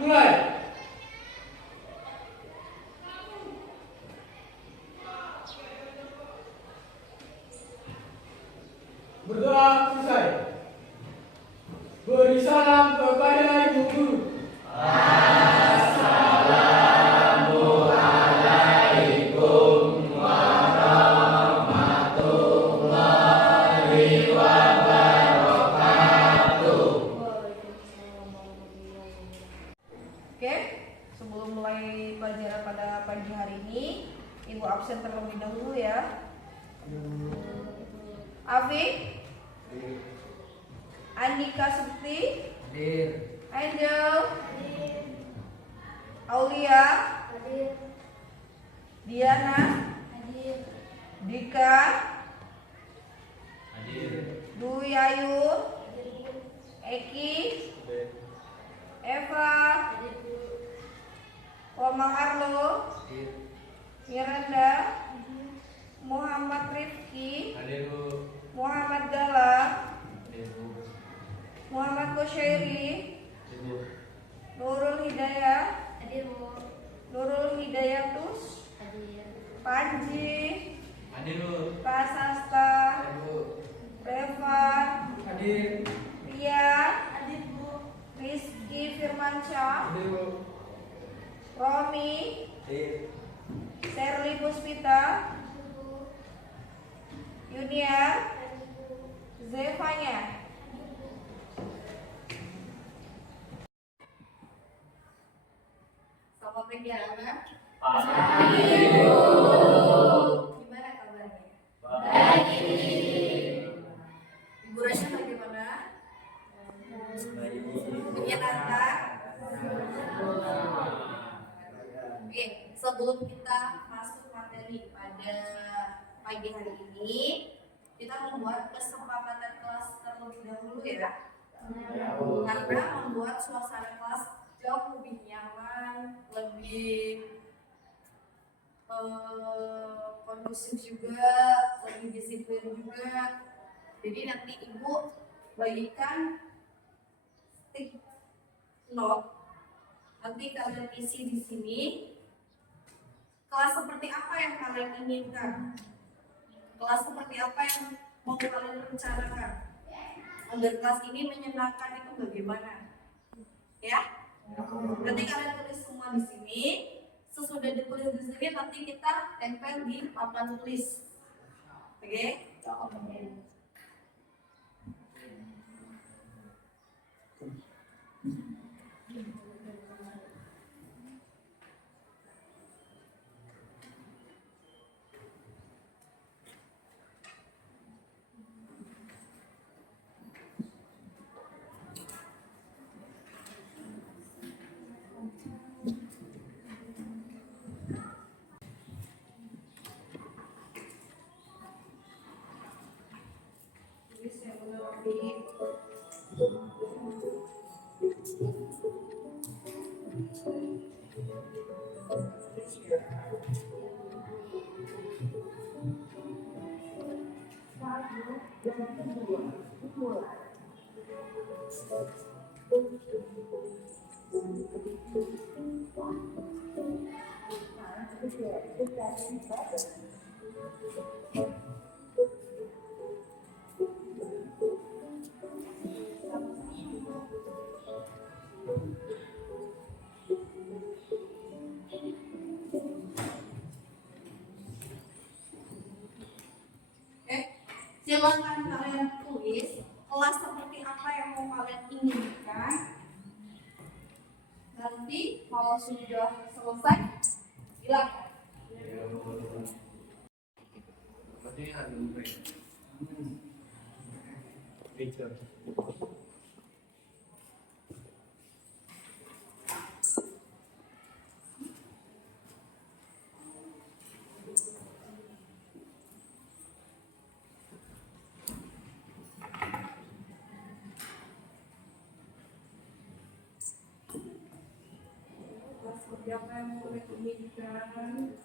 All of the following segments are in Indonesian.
mulai. Berdoa selesai. Beri salam kepada ibu guru. Oke, sebelum mulai pelajaran pada pagi hari ini, Ibu absen terlebih dahulu ya. Afi, Andika Sukti, Angel, Aulia, Diana, Dika, Dwi Ayu, Eki, Eva, Omang Arlo, Miranda, Muhammad Rifki, Muhammad Galang, Muhammad Koshairi, Nurul Hidayah, Nurul Hidayatus, Panji, Pak Sasta, Revan, Ria, Rizky Firmansyah, Romi, Sherly Puspita, Yuniar, Zevanya. Selamat pagi anak-anak. Gimana kabarnya? Ibu Rasya bagaimana? Menyenangkan? Oke, sebelum kita masuk materi pada pagi hari ini, kita membuat kesepakatan kelas terlebih dahulu ya. Karena membuat suasana kelas jauh lebih nyaman, lebih kondusif juga, lebih disiplin juga. Jadi nanti Ibu bagikan stick note, nanti kalian isi di sini. Kelas seperti apa yang kalian inginkan? Kelas seperti apa yang mau kalian rencanakan? Agar kelas ini menyenangkan itu bagaimana? Ya? Nanti kalian tulis semua di sini. Sesudah ditulis di sini nanti kita tempel di papan tulis. Oke? Silakan kalian tulis kelas seperti apa yang mau kalian inginkan. Nanti kalau sudah selesai, bilang. Seperti apa yang mau kalian inginkan.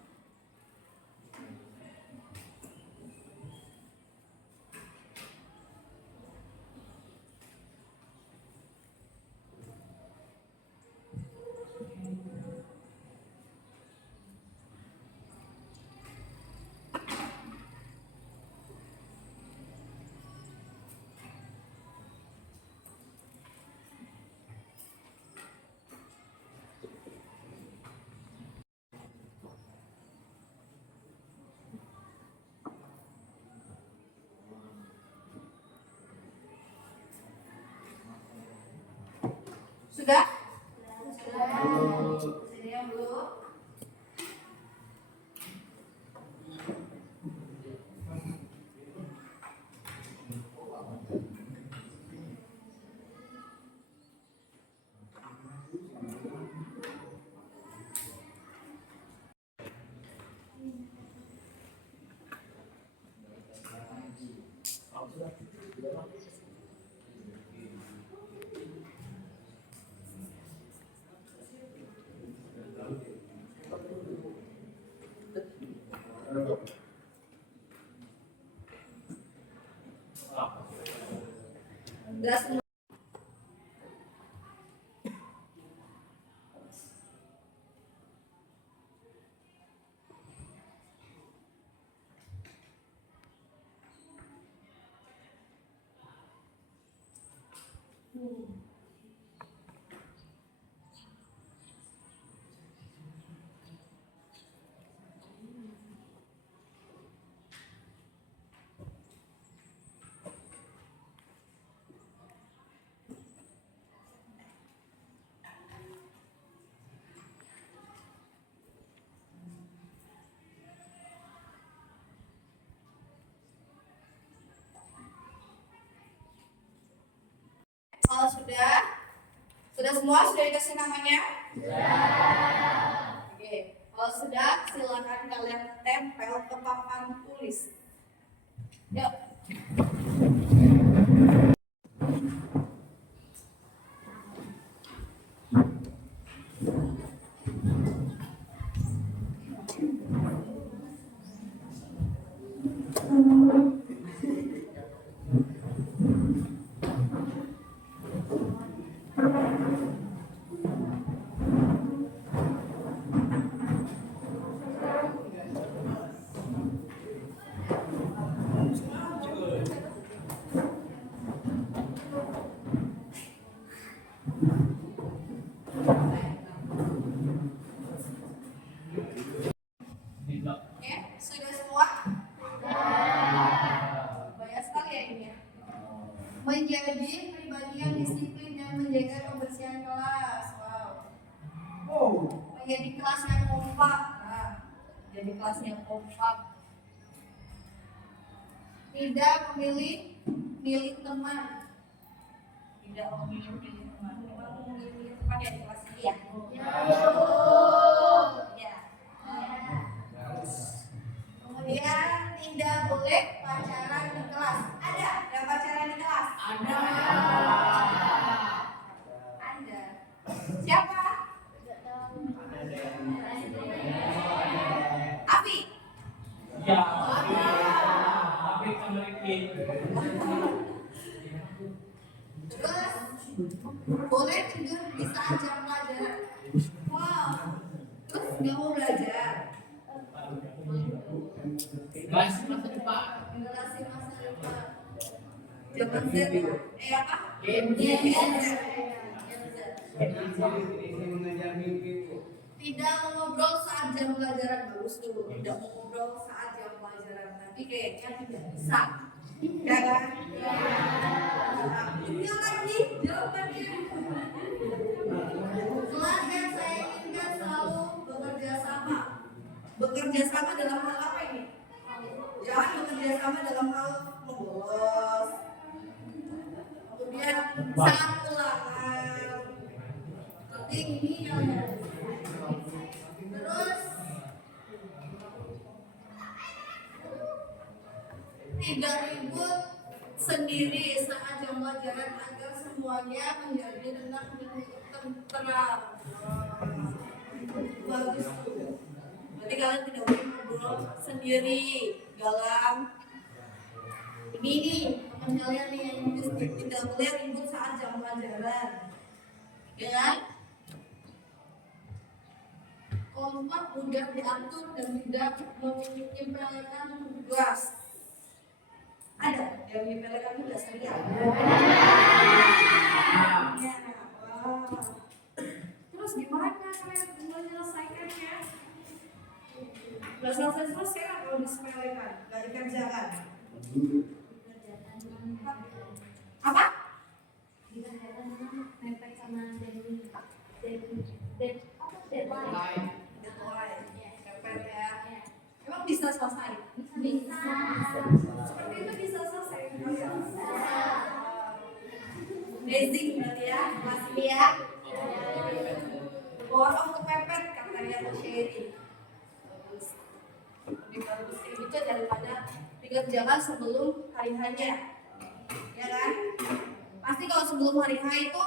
Sudah? Sini yang dulu. Sudah semua. Kalau sudah semua sudah dikasih namanya? Oke, kalau sudah silakan kalian tempel ke papan tulis. Yuk. Oke, sudah semua? Banyak sekali ya ini ya. Menjadi pribadi yang disiplin dan menjaga kebersihan kelas. Wow. Menjadi kelas yang kompak. Nah, jadi kelas yang kompak. Tidak milih teman. Tidak memilih teman. Memang memilih teman yang di kelas ini ya. Ya. Kemudian tidak boleh pacaran di kelas. Ada yang pacaran di kelas? Ada. Siapa? Afi. Ya. Tapi kembali. Terus boleh tidur di saat jam pelajaran. Wow. Terus nggak mau belajar. Generasi masa depan. Generasi masa depan. Zaman Z. Apa? Gen Z. Tidak mengobrol saat jam pelajaran. Bagus tuh. Tidak mengobrol saat jam pelajaran. Tapi kayaknya tidak bisa. Ya kan? Ini lagi jawabannya. Kelas yang saya inginkan selalu bekerja sama. Bekerja sama dalam hal apa ini? Jangan bekerja sama dalam hal membolos. Kemudian saat ulangan. Penting ini yang terus tidak ribut sendiri saat jam pelajaran agar semuanya menjadi tenang dan tenang. Bagus tuh. Berarti kalian tidak boleh ngobrol sendiri, Galang. Ini nih teman kalian nih yang tidak boleh ribut saat jam pelajaran. Ya kan? Kompak mudah diatur dan tidak menyepelekan tugas. Ada yang menyepelekan tugas tadi ya? Terus gimana kalian menyelesaikannya? Gak selesai kan kalau disepelekan, gak dikerjakan. Apa? Dikerjakan mepet sama dari borong kepepet katanya Mas Sherry. Bagus. Lebih bagus kayak gitu daripada dikerjakan sebelum hari hanya, ya kan? Pasti kalau sebelum hari H itu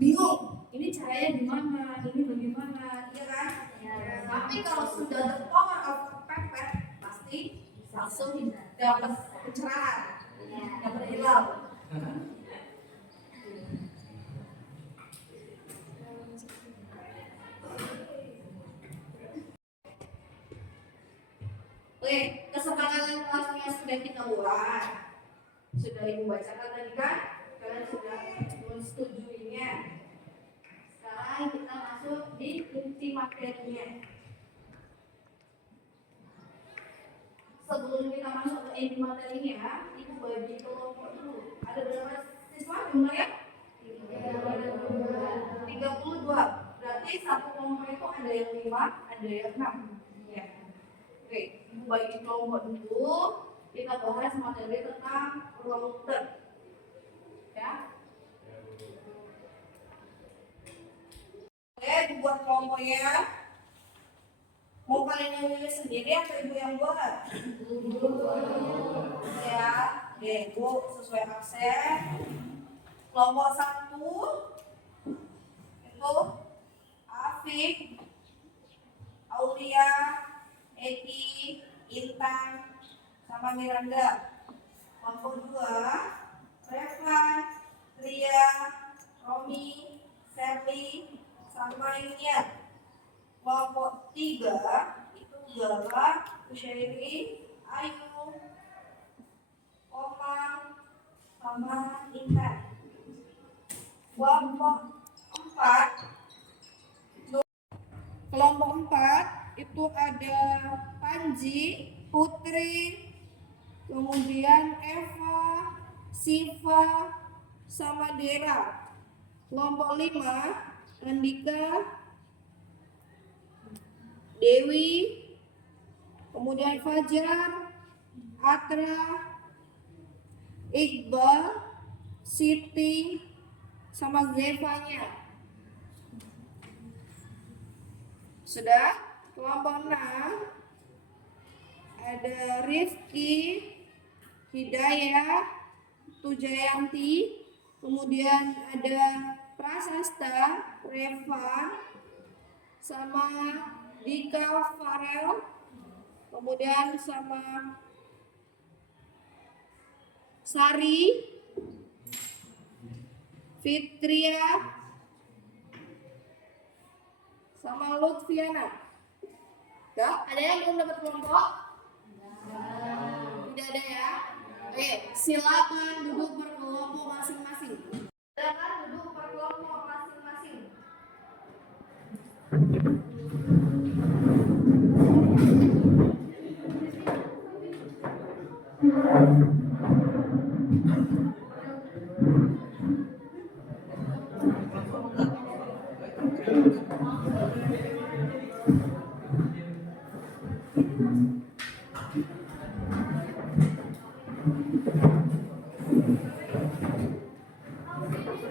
bingung, ini caranya gimana, ini bagaimana, ya kan? Tapi kalau sudah the power of kepepet, pasti langsung dapat pencerahan, dapat ilham. Oke, kesepakatan kelasnya sudah kita buat, sudah ibu bacakan tadi kan? Kalian sudah menyetujuinya. Sekarang kita masuk di inti materinya. Sebelum kita masuk ke inti materinya, ibu bagi kelompok dulu. Ada berapa siswa jumlahnya? 32. Berarti satu kelompok itu ada yang 5, ada yang 6. Ya. Oke, ibu bagi kelompok dulu. Kita bahas materi tentang router. Ya. Oke, dibuat kelompoknya. Mau kalian yang milih sendiri atau ibu yang buat? Ya, oke, ibu sesuai absen. Kelompok 1 itu Afif, Aulia, Eki, Intan, sama Miranda. Kelompok 2 Revan, Ria, Romi, Serli, sama India. Kelompok 3 itu Gala, Usyairi, Ayu, Omang, sama Intan. Kelompok 4 itu ada Panji, Putri, kemudian Eva, Siva, sama Dera. Kelompok 5 Andika, Dewi, kemudian Fajar, Atra, Iqbal, Siti, sama Zevanya. Sudah? Kelompok 6 ada Rifki, Hidayah, Tujayanti, kemudian ada Prasasta, Revan, sama Dika Farel, kemudian sama Sari, Fitria, sama Lutfiana. Ya, ada yang belum dapat kelompok? Tidak ada ya? Oke, silakan duduk berkelompok masing-masing. Silakan duduk berkelompok masing-masing.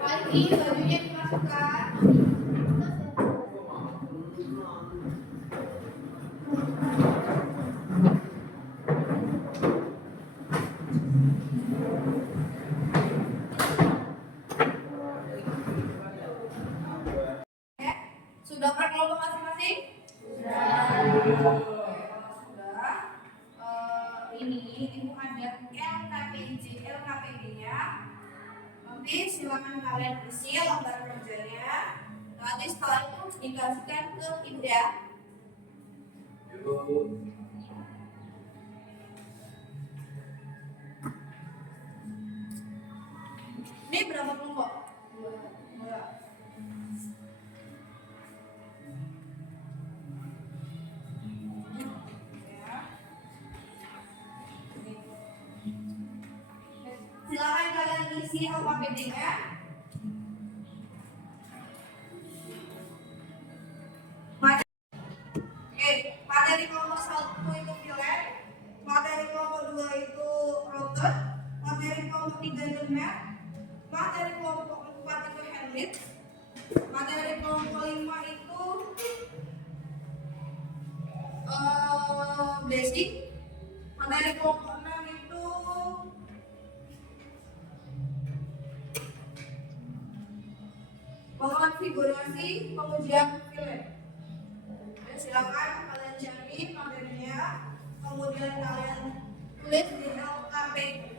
Lagi bajunya dimasukkan. Sudah berkelompok masing-masing? Sudah. Ini ibu ada LKPD-nya. Nanti silakan kalian isi lembar kerjanya. Nanti setelah itu dikasihkan ke ibu ya. Ini berapa kelompok? 2. Silakan kalian isi LKPD-nya. Materi kelompok 1 itu filer, materi kelompok 2 itu router, materi kelompok 3 internet, materi kelompok 4 itu handmade, materi kelompok 5 basic. Materi kelompok 6 itu konfigurasi pengujian film. Silakan kalian cari materinya, kemudian kalian tulis di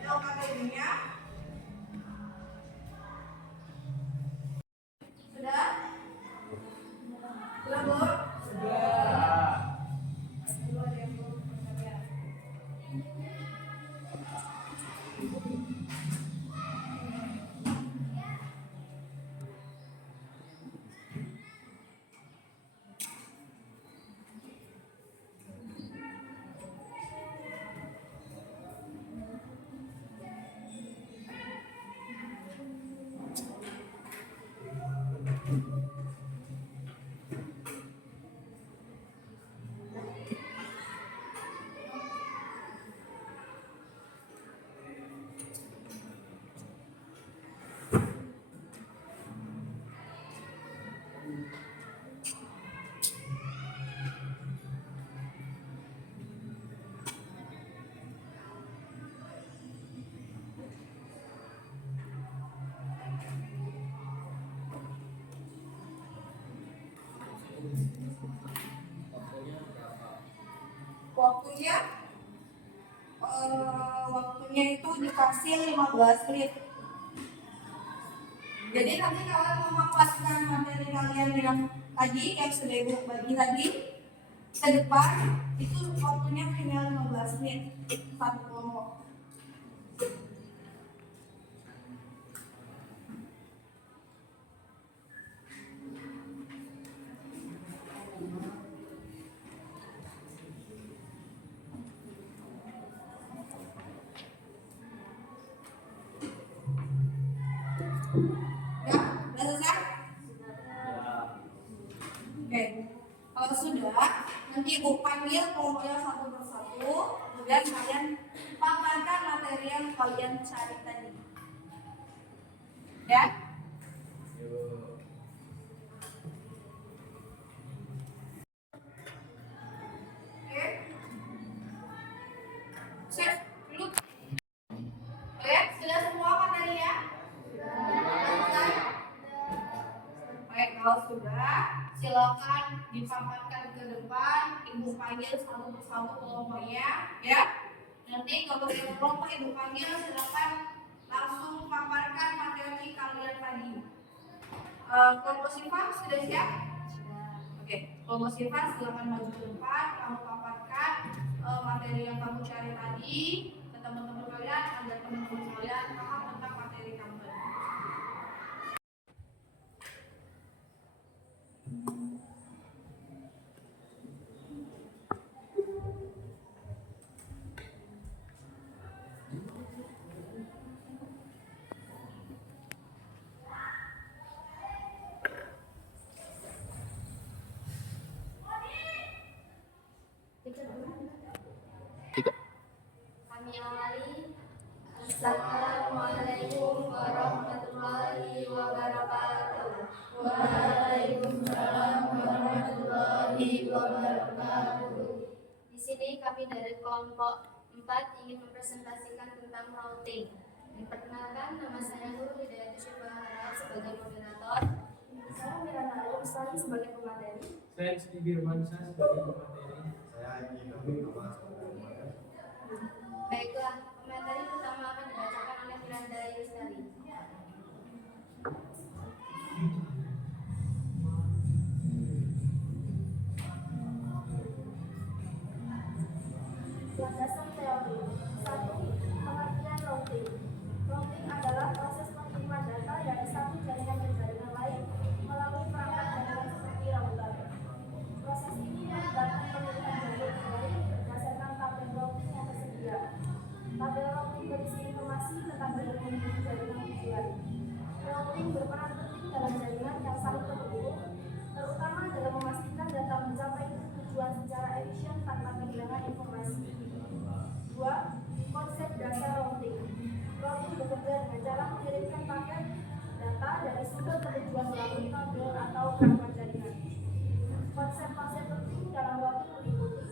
LKPD-nya. Sudah? Sudah, Bu? Sudah. Waktunya itu dikasih 15 menit. Jadi nanti kalian memanfaatkan materi kalian yang tadi yang sudah ibu bagi tadi ke depan itu waktunya tinggal 15 menit satu kelompok. Ya, sudah selesai? Oke, kalau sudah, nanti ibu panggil kelompoknya satu persatu, kemudian kalian paparkan materi yang kalian cari tadi. Ya? Oke. Set dulu. Oke, sudah semua materinya? Selesai? Baik, kalau sudah, silakan dipaparkan ke depan. Ibu panggil satu persatu kelompoknya, ya. Nanti kalau yang kelompok ibu panggil, silakan langsung paparkan materi kalian tadi. Kelompok sifat sudah siap? Oke, kelompok sifat silakan maju ke depan. Kamu paparkan materi yang kamu cari tadi ke teman-teman kalian agar teman-teman kalian paham tentang materi kamu tadi. Kami awali. Assalamualaikum warahmatullahi wabarakatuh. Waalaikumsalam warahmatullahi wabarakatuh. Di sini kami dari kelompok 4 ingin mempresentasikan tentang routing. Diperkenalkan, nama saya Nur Hidayati Syibahara sebagai moderator. Saya Mirana Ustari sebagai pemateri. Saya Rizky Firmansyah sebagai pemateri. Saya ingin berdoa sebagai pemateri. Baiklah, pemateri pertama akan dibacakan oleh Firanda Yustari. Landasan teori. 1. Pengertian routing. Routing adalah proses pengiriman data dari satu jaringan ke jaringan lain melalui perangkat jaringan seperti router. Proses ini melibatkan pemilihan jalur terbaik berdasarkan tabel routing yang tersedia. Tabel routing berisi informasi tentang jalur menuju jaringan tujuan. Routing berperan penting dalam jaringan yang saling terhubung, terutama dalam memastikan data mencapai tujuan secara efisien tanpa kehilangan informasi. 2. Konsep dasar routing. Routing bekerja dengan cara mengirimkan paket data dari sumber ke tujuan melalui kabel atau perangkat jaringan. Konsep-konsep penting dalam routing meliputi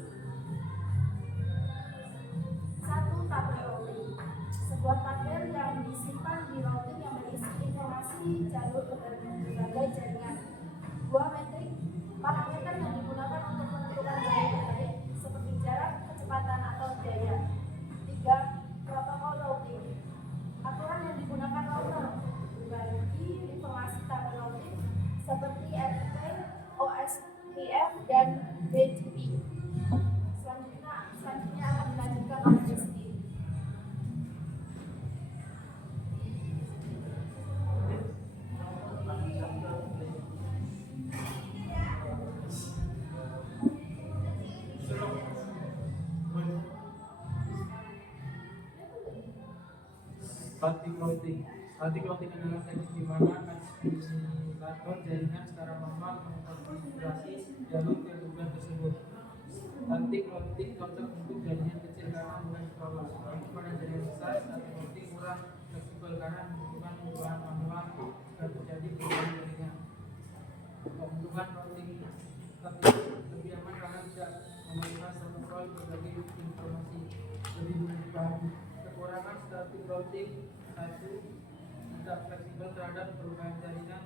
informasi jalur berbagai jaringan. 2 metrik parameter yang digunakan untuk menentukan jalur terbaik seperti jarak, kecepatan, atau biaya. 3. Protokol routing. Aturan yang digunakan router berbagi informasi tabel routing seperti RIP, OSPF, dan BGP. Selanjutnya akan dilanjutkan oleh Desti. Static routing. Static routing adalah teknik di mana administrator jaringan secara manual mengkonfigurasi jalur ke tujuan tersebut. Static routing cocok untuk jaringan kecil karena mudah dikelola. Namun pada jaringan besar, static routing kurang fleksibel karena membutuhkan perubahan manual jika terjadi perubahan jaringan. Pembentukan routing static lebih aman karena tidak memerlukan protokol berbagai informasi, lebih mudah dipahami. Kekurangan static routing: 1. Tidak fleksibel terhadap perubahan jaringan.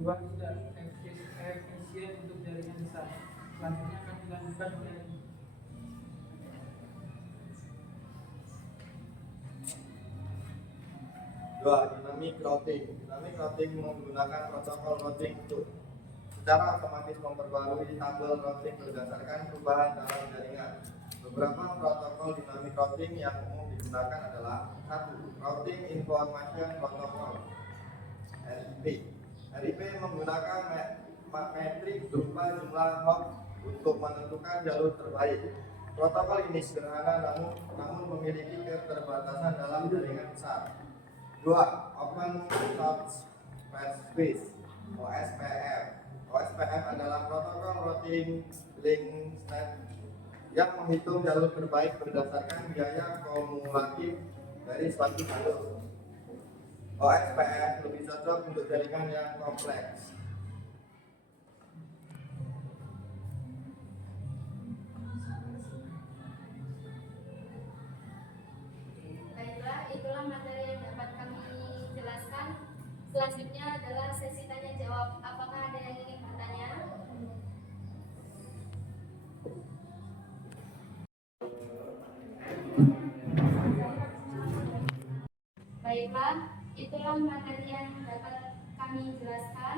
2. Tidak efisien untuk jaringan besar. Selanjutnya akan dilanjutkan oleh dynamic routing. Dynamic routing menggunakan protokol routing untuk secara otomatis memperbarui tabel routing berdasarkan perubahan dalam jaringan. Beberapa protokol dynamic routing yang umum digunakan adalah: 1. Routing Information Protocol (RIP). RIP menggunakan metrik berupa jumlah hop untuk menentukan jalur terbaik. Protokol ini sederhana namun memiliki keterbatasan dalam jaringan besar. 2. Open Source Space (OSPF). OSPF adalah protokol routing link state yang menghitung jalur terbaik berdasarkan biaya kumulatif dari suatu jalur. OSPF lebih cocok untuk jaringan yang kompleks. Baiklah, itulah materi yang dapat kami jelaskan. Selanjutnya adalah sesi tanya jawab. Apakah ada yang ingin bertanya? Baiklah, itulah materi yang dapat kami jelaskan.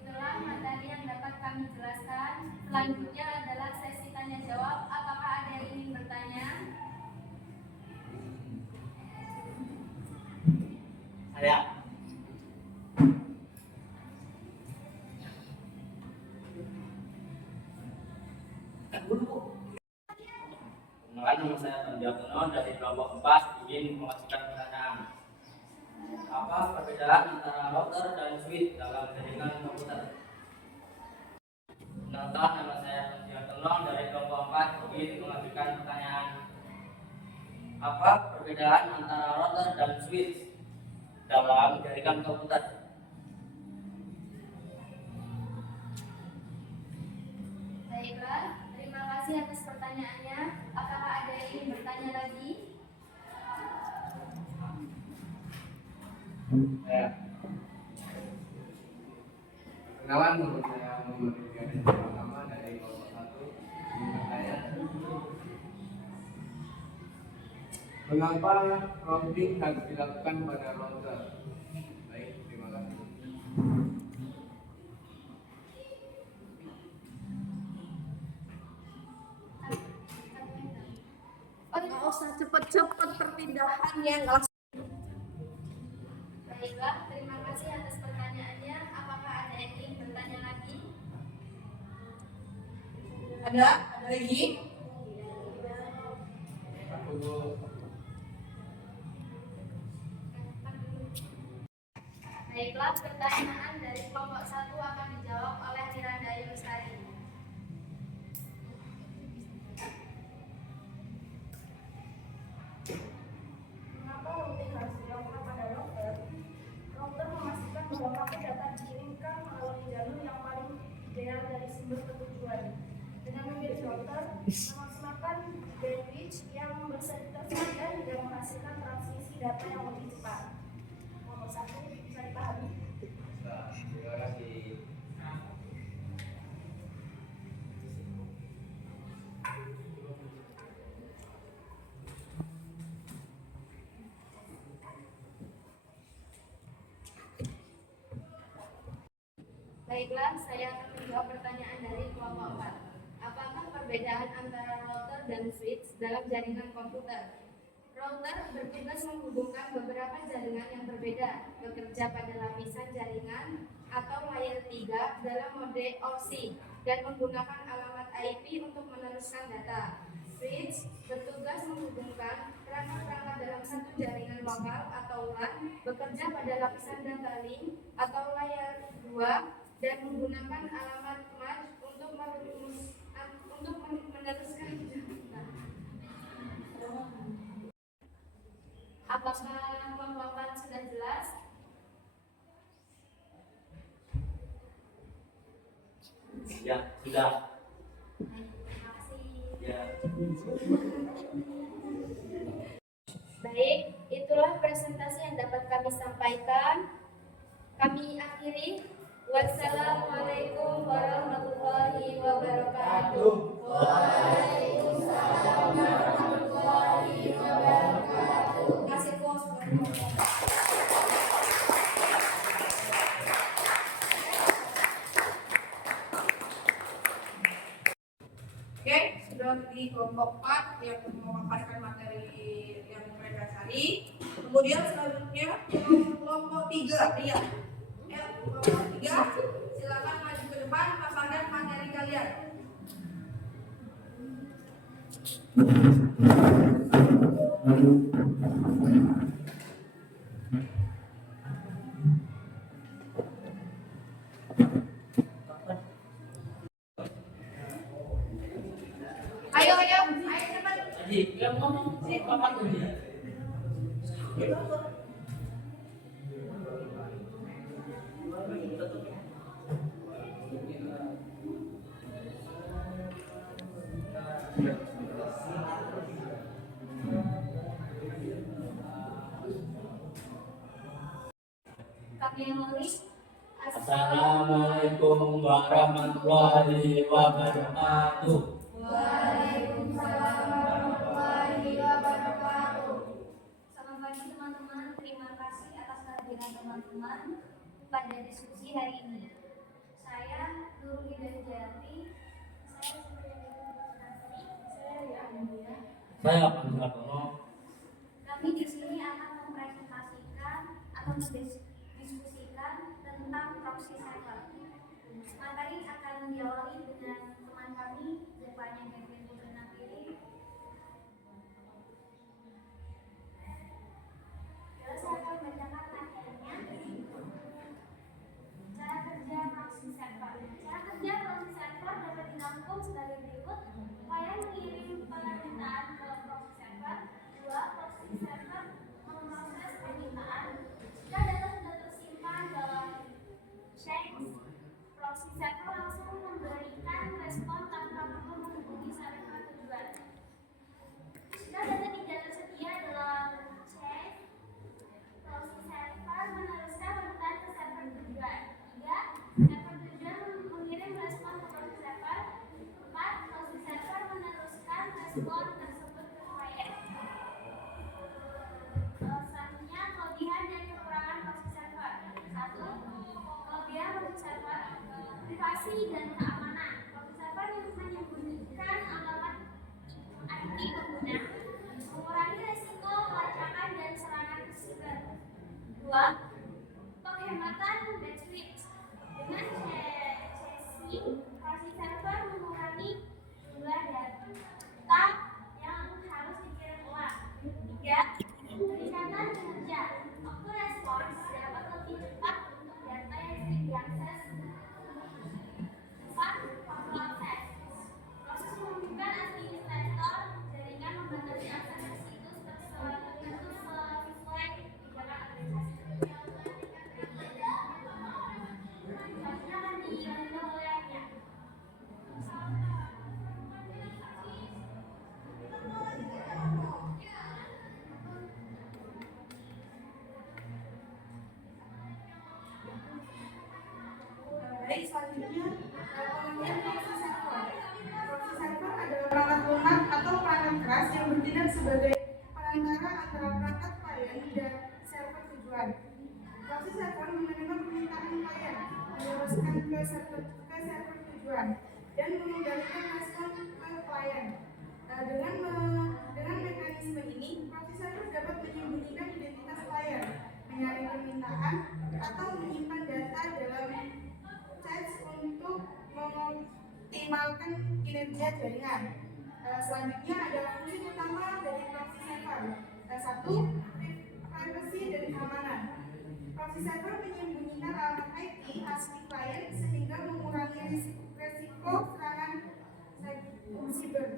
Itulah materi yang dapat kami jelaskan. Selanjutnya adalah sesi tanya jawab. Apakah ada yang ingin bertanya? Saya. Perkenalkan, nama saya Bang Jatono dari kelompok 4 ingin mengajukan pertanyaan. Apa perbedaan antara router dan switch dalam jaringan komputer? Perkenalkan, nama saya Bang Jatono dari kelompok 4 ingin mengajukan pertanyaan. Apa perbedaan antara router dan switch dalam jaringan komputer? Baiklah, terima kasih atas pertanyaannya. Apakah ada yang ingin bertanya lagi? Saya. Perkenalan, nama saya Muhammad Rifki Pertama dari kelompok 1. Ingin bertanya, mengapa routing harus dilakukan pada router? Baik, terima kasih. Nggak usah cepet-cepet perpindahannya, nggak langsung. Baiklah, terima kasih atas pertanyaannya. Apakah ada yang ingin bertanya lagi? Ada lagi? Baiklah, pertanyaan dari kelompok 1 akan dijawab oleh Miranda Yusari. Mengapa routing harus dilakukan pada router? Router memastikan bahwa paket data dikirimkan melalui jalur yang paling ideal dari sumber ke tujuan. Dengan memilih router, memaksimalkan bandwidth yang tersedia hingga menghasilkan transmisi data yang lebih cepat. kelompok 1 bisa dipahami? Terima kasih. Baiklah, saya akan menjawab pertanyaan dari kelompok 4. Apakah perbedaan antara router dan switch dalam jaringan komputer? Router bertugas menghubungkan beberapa jaringan yang berbeda, bekerja pada lapisan jaringan atau layer 3 dalam mode OSI dan menggunakan alamat IP untuk meneruskan data. Switch bertugas menghubungkan perangkat-perangkat dalam satu jaringan lokal atau LAN, bekerja pada lapisan data link atau layer 2 dan menggunakan alamat MAC untuk meneruskan data. Apakah pemaparan sudah jelas? Ya, sudah. Terima kasih. Ya. Baik, itulah presentasi yang dapat kami sampaikan. Kami akhiri. Wassalamualaikum warahmatullahi wabarakatuh. Waalaikumsalam warahmatullahi wabarakatuh. Terima kasih, Bos. Oke, sudah di kelompok 4 yang memaparkan materi yang mereka cari. Kemudian selanjutnya kelompok 3 Ria. Kelompok 3 silakan maju ke depan paparkan materi kalian. Ayo cepat. Jadi, yang ngomong papan dulu ya. Kami awali. Assalamualaikum warahmatullahi wabarakatuh. Waalaikumsalam warahmatullahi wabarakatuh. Selamat pagi teman-teman. Terima kasih atas kehadiran teman-teman pada diskusi hari ini. Saya Nurul Hidayati. Saya akan Sartono. Kami di sini akan mempresentasikan atau mendiskusikan tentang proxy server. Materi akan diawali dengan teman kami, depannya Kevin Putranapiri. Lalu saya akan bacakan materinya. Cara kerja proxy server. Cara kerja proxy server dapat dirangkum sebagai berikut. Upaya mengirim permintaan ke proxy server. 2. Proxy server memproses permintaan. Jika data sudah tersimpan dalam cache, proxy server langsung memberikan respon tanpa perlu menghubungi server tujuan. Jika data tidak tersedia dalam cache, proxy server meneruskan permintaan ke server tujuan. 3. Server tujuan mengirim respon ke proxy server. 4. Proxy server meneruskan respon tersebut ke klien. Selanjutnya, kelebihan dan kekurangan proxy server. 1. Kelebihan proxy server, privasi dan keamanan. Proxy server menyembunyikan alamat IP pengguna, mengurangi risiko pelacakan dan serangan siber. 2. Penghematan bandwidth. Dengan caching, proxy server mengurangi jumlah data yang harus dikirim ulang. 3. Peningkatan kinerja. Waktu respons dapat lebih cepat untuk data yang diakses. 4. Control access. Proses memungkinkan administrator jaringan membatasi akses ke situs sesuai kebijakan organisasi. Selanjutnya akan dilanjutkan oleh Anya. Baik, selanjutnya pengertian proxy server. Proxy server adalah perangkat lunak atau perangkat keras yang bertindak sebagai perantara antara perangkat klien dan server tujuan. Proxy server menerima permintaan klien, meneruskan ke server tujuan, dan mengendalikan respon ke klien. Dengan mekanisme ini, proxy server dapat menyembunyikan identitas klien, menyaring permintaan, atau menyimpan data dalam cache untuk mengoptimalkan kinerja jaringan. Selanjutnya ada fungsi utama dari proxy server. Satu, privacy dan keamanan. Proxy server menyembunyikan alamat IP asli klien sehingga mengurangi risiko serangan siber.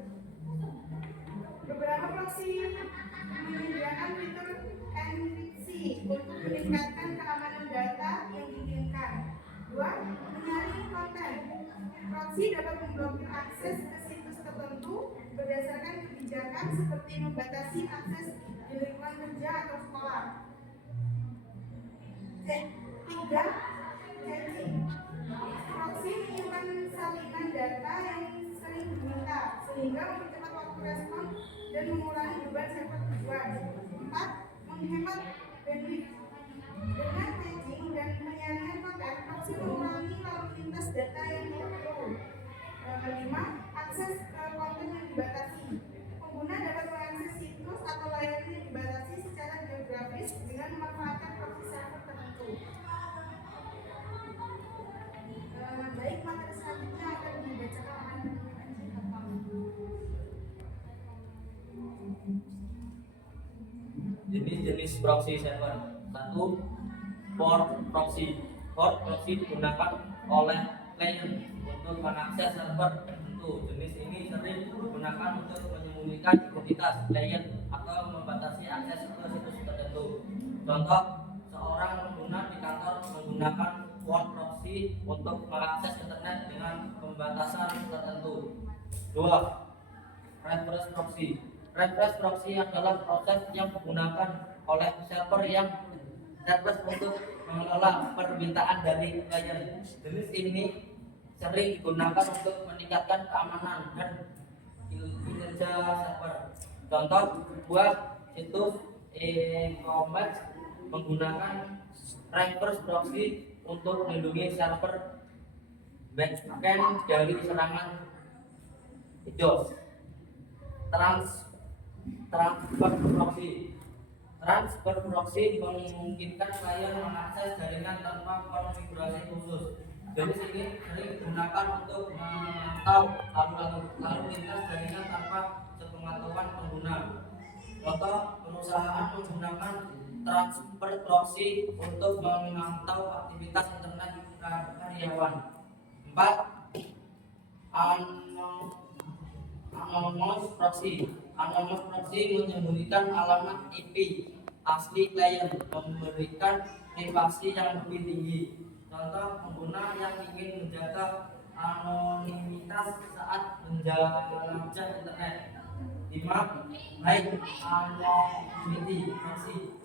Beberapa proxy menyediakan fitur enkripsi untuk meningkatkan keamanan data yang diinginkan. 2. Menyaring konten. Proxy dapat memblokir akses ke situs tertentu berdasarkan kebijakan seperti membatasi akses di lingkungan kerja atau sekolah. 3. Caching. Proxy menyimpan salinan data yang sering diminta sehingga mempercepat waktu respon dan mengurangi beban server tujuan. 4. Menghemat bandwidth. Dengan caching dan penyaringan konten, proxy mengurangi lalu lintas data yang tidak perlu. 5. Akses ke konten yang dibatasi. Pengguna dapat mengakses situs atau layanan yang dibatasi secara geografis dengan memanfaatkan proxy server tertentu. Baik, materi selanjutnya akan dibacakan oleh Anji Hatami. Jenis-jenis proxy server. 1. Port proxy. Port proxy digunakan oleh klien untuk mengakses server tertentu. Jenis ini sering digunakan untuk menyembunyikan identitas klien atau membatasi akses ke situs tertentu. Contoh, seorang pengguna di kantor menggunakan port proxy untuk mengakses internet dengan pembatasan tertentu. 2. Reverse proxy. Reverse proxy adalah proses yang digunakan oleh server yang reverse untuk mengelola permintaan dari klien. Jenis ini sering digunakan untuk meningkatkan keamanan dan kinerja server. Contoh, buat situs e-commerce menggunakan reverse proxy untuk melindungi server backend dari serangan DDoS. Transfer proxy. Transfer proxy memungkinkan klien mengakses jaringan tanpa konfigurasi khusus. Jenis ini sering digunakan untuk memantau lalu lintas jaringan tanpa sepengetahuan pengguna. Contoh, perusahaan menggunakan transfer proxy untuk memantau aktivitas internet karyawan. 4. Anonymous proxy. Anonymous proxy menyembunyikan alamat IP asli klien, memberikan privasi yang lebih tinggi. Contoh, pengguna yang ingin menjaga anonimitas saat menjelajah internet. 5. High anonymity proxy.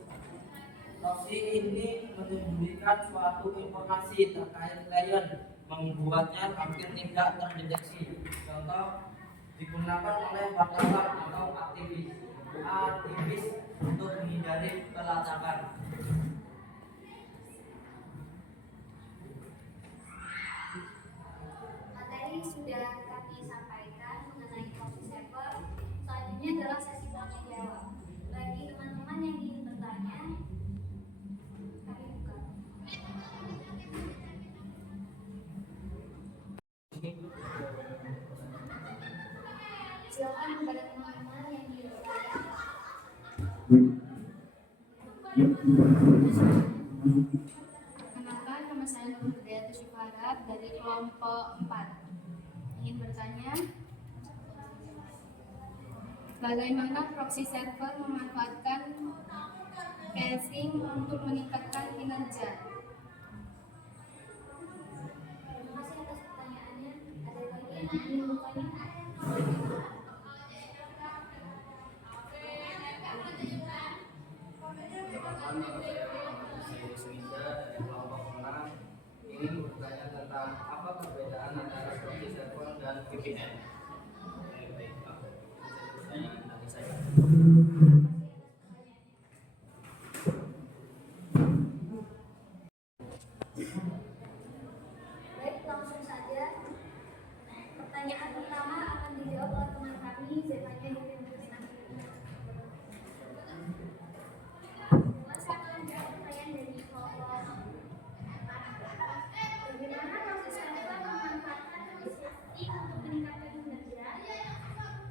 Proxy ini menyembunyikan suatu informasi terkait klien, membuatnya hampir tidak terdeteksi. Contoh, digunakan oleh wartawan atau aktivis untuk menghindari pelacakan. Materi sudah kami sampaikan mengenai proxy server. Selanjutnya adalah sesi tanya jawab. Bagi teman-teman yang ingin bertanya, kami buka. Silakan kepada teman-teman yang ingin bertanya. Perkenalkan, nama saya Nur Hidayat Syufarat dari kelompok 4. Ingin bertanya, bagaimana proxy server memanfaatkan caching untuk meningkatkan kinerja? Terima kasih atas pertanyaannya. Ada lagi yang ingin bertanya? Teman-teman, saya Muhammad Syed Sunida dari kelompok 6 ingin bertanya bertanya tentang apa perbedaan antara proxy server dan VPN. Baik, Pak. Saya Baik, langsung saja. Pertanyaan pertama akan dijawab oleh teman kami, Zetanya Yudin Krisnandi. Saya akan menjawab pertanyaan dari kelompok 4. Bagaimana proses server memanfaatkan safety untuk meningkatkan kinerja?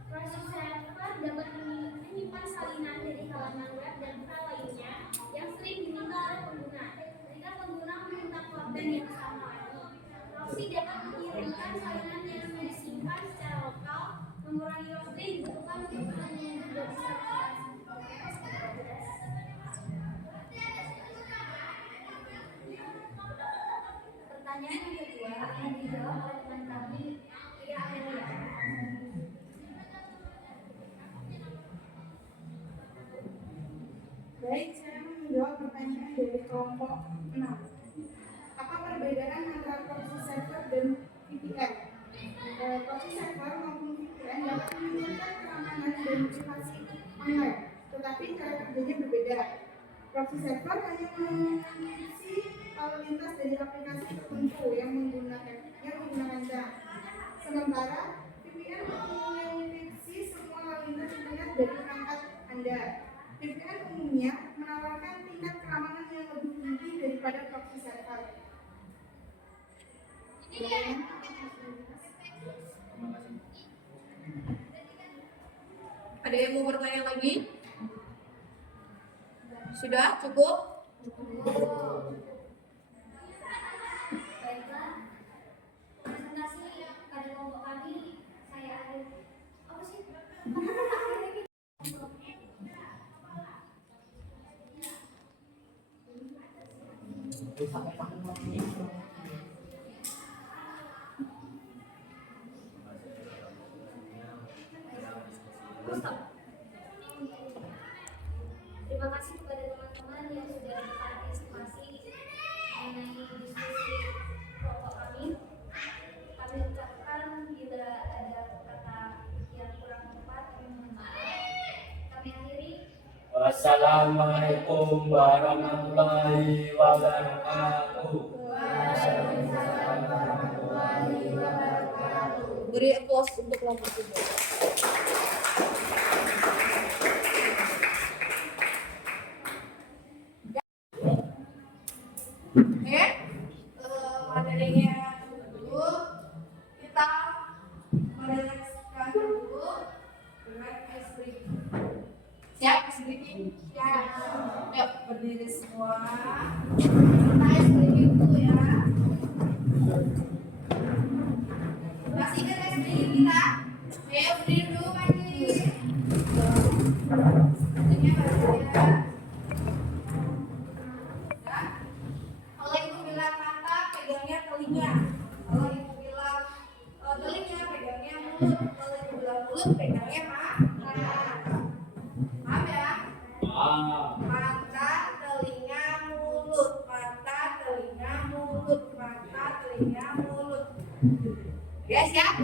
Proses server dapat menyimpan salinan dari halaman web dan file lainnya yang sering diminta oleh pengguna. Jika pengguna meminta konten yang sama lagi, proxy dapat mengirimkan salinan yang disimpan secara lokal, mengurangi waktu yang dibutuhkan untuk menunggu dari server. Pertanyaan yang kedua akan dijawab oleh teman kami, Ria Amelia. Baik, saya menjawab pertanyaan dari kelompok 6. Apa perbedaan antara proxy server dan VPN? Proxy server maupun VPN dapat meningkatkan keamanan dan privasi online, tetapi cara kerjanya berbeda. Proxy server hanya mengeksekusi lalu lintas dari aplikasi tertentu yang menggunakan RAM. Sementara VPN mengeksekusi semua lalu lintas internet dari perangkat Anda. VPN umumnya menawarkan tingkat keamanan yang lebih tinggi daripada proxy server. Ada yang mau bertanya lagi? Sudah cukup? Baiklah, presentasi pada kelompok kami saya akhiri. Apa sih? Terima kasih kepada teman-teman yang sudah berpartisipasi mengenai diskusi kelompok kami. Kami ucapkan bila ada kata yang kurang tepat, kami mohon maaf. Kami akhiri. Wassalamualaikum warahmatullahi wabarakatuh. Beri applause untuk kelompok kedua. Oke, materinya dulu kita menyelesaikan dulu dengan ice breaking. Siap ice breaking? Siap. Yuk berdiri semua. Kita ice breaking dulu ya. Masih ingat ice breaking kita? Ayo berdiri dulu lagi. Ini bajunya. Kalau ibu bilang mata, pegangnya telinga. Kalau ibu bilang telinga, pegangnya mulut. Kalau ibu bilang mulut, pegangnya mata. Paham ya? Mata, telinga, mulut. Mata, telinga, mulut. Mata, telinga, mulut. Ya, siap?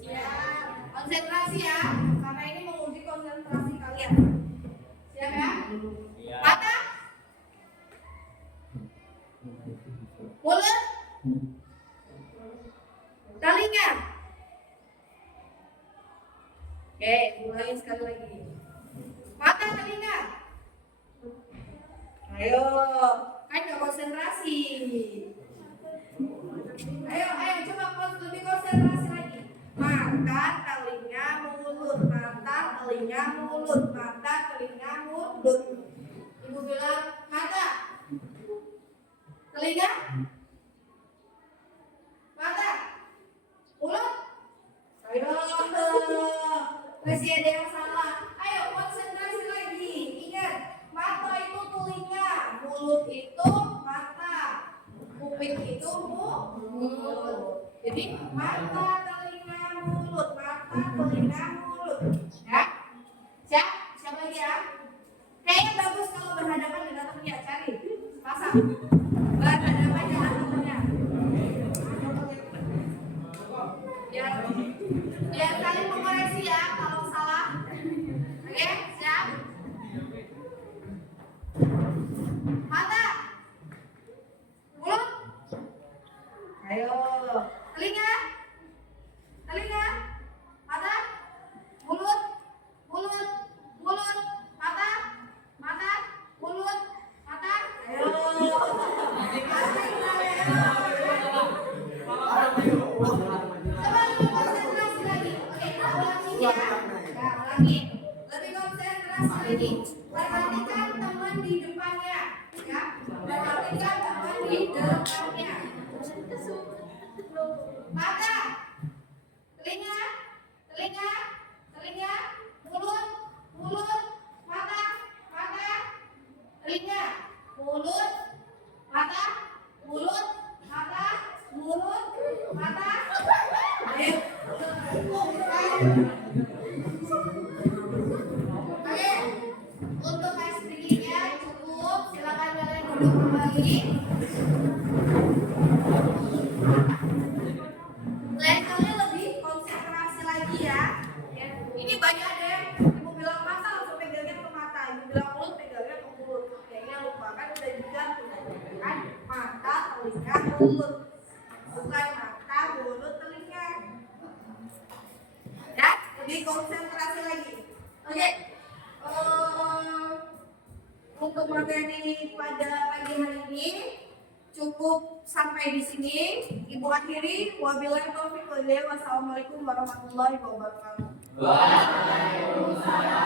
Siap. Konsentrasi ya, karena ini menguji konsentrasi kalian. Siap ya? Mata? Mulut, telinga. Oke, ulangin sekali lagi. Mata, telinga. Ayo, kan nggak konsentrasi. Ayo, coba lebih konsentrasi lagi. Mata, telinga, mulut. Mata, telinga, mulut. Mata, telinga, mulut. Ibu bilang mata, telinga, mata, mulut. Ayo, masih ada yang salah. Ayo konsentrasi lagi. Ingat, mata itu telinga, mulut itu mata, kuping itu mulut. Jadi mata, telinga, mulut, mata, telinga, mulut. Ya, siap? Siap lagi ya? Kayaknya bagus kalau berhadapan dengan temennya, cari pasang berhadapan dengan temennya. Biar saling mengoreksi ya kalau salah. Oke, siap? Mata. Mulut. Ayo. Telinga. Telinga. Mata. Mulut. Mulut. Mulut. Mata. Mata. Mulut. Mata. Ayo. Coba lebih konsentrasi lagi. Oke, kita ulangi ya. Nah, ulangi. Lebih konsentrasi lagi. Perhatikan teman di depannya, ya. Perhatikan teman di depannya. Mata, telinga, telinga, telinga, mulut, mulut, mata, mata, telinga, mulut, mata, mulut, mata, mulut, mata. Ayo. Oke, untuk tes berikutnya cukup. Silakan kalian duduk kembali. Lain kali lebih konsentrasi lagi ya. Ini banyak ada yang ibu bilang mata langsung pegangnya ke mata, ibu bilang mulut pegangnya ke mulut. Kayaknya lupa kan udah juga kan mata, telinga, mulut. Bukan mata, mulut, telinga. Ya, lebih konsentrasi lagi. Oke. Untuk materi pada pagi hari ini cukup sampai di sini. Ibu akhiri. Wabillahi taufiq wal hidayah. Wassalamualaikum warahmatullahi wabarakatuh. Waalaikumsalam.